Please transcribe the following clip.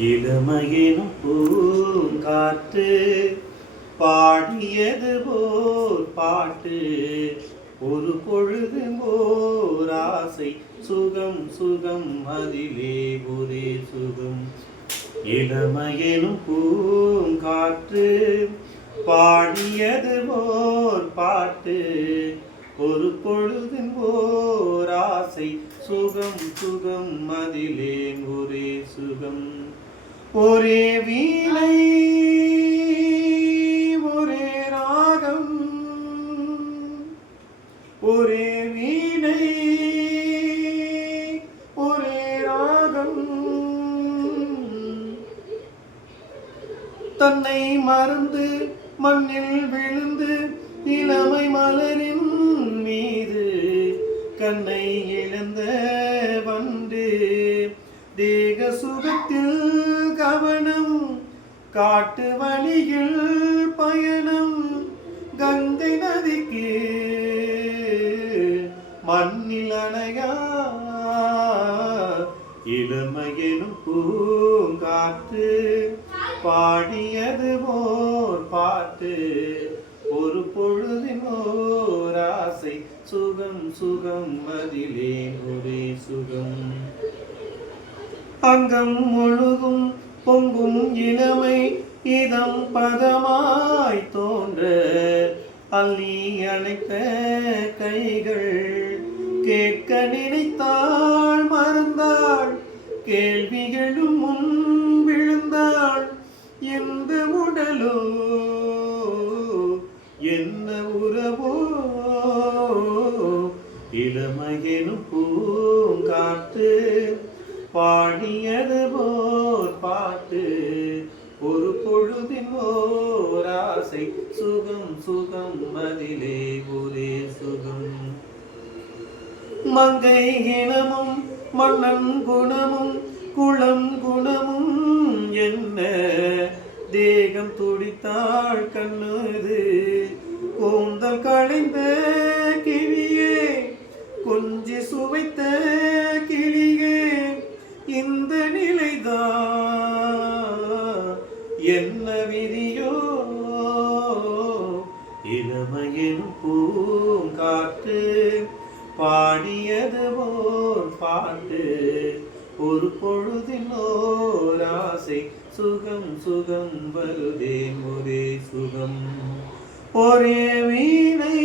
இளமையினும் பூங்காற்று பாடியது போர் பாட்டு ஒரு பொழுது ஓர் ஆசை சுகம் சுகம் அதிலே ஒரே சுகம். இளமையினும் பூங்காற்று பாடியது போர் பாட்டு ஒரு பொழுதின் ஓர் ஆசை சுகம் சுகம் அதிலே ஒரே சுகம். ஒரே வீணை ஒரே ராகம் ஒரே வீணை ஒரே ராகம் தன்னை மறந்து மண்ணில் விழுந்து இளமை மலரின் மீது கண்ணை இழந்த வண்டு தேக சுகத்தில் கவனம் காட்டு வழியில் பயணம் கங்கை நதிக்கு மண்ணில் அணையா இளமையெனும் பூங்காற்று பாடியது போர் பாட்டு ஒரு பொழுதின் ஓர் ஆசை சுகம் சுகம் அதிலே ஒரே சுகம். அங்கம் முழுதும் பொங்கும் இளமை இதம் பதமாய் தோன்ற அள்ளி அணைத்த கைகள் கேட்க நினைத்தாள் மறந்தாள் கேள்விகளும் முன் விழுந்தாள். எந்த உடலோ என்ன உறவோ இளமையெனும் பூங்காற்று பாடியது போர் பாட்டு ஒரு பொழுதின் ஓர் ஆசை சுகம் சுகம் அதிலே ஒரே சுகம். மங்கை இனமும் மன்னன் குணமும் குளம் குணமும் என்ன தேகம் துடித்தாள் கண்ணுது கூந்தல் களைந்த கிளியே கொஞ்சி சுவைத்த கிளியே இந்த நிலைதான் என்ன விதியோ. இளமையெனும் பூங்காற்று பாடியது போர் பாட்டு ஒரு பொழுதின் ஓர் ஆசை சுகம் சுகம் வருதே ஒரே சுகம். ஒரே வீணை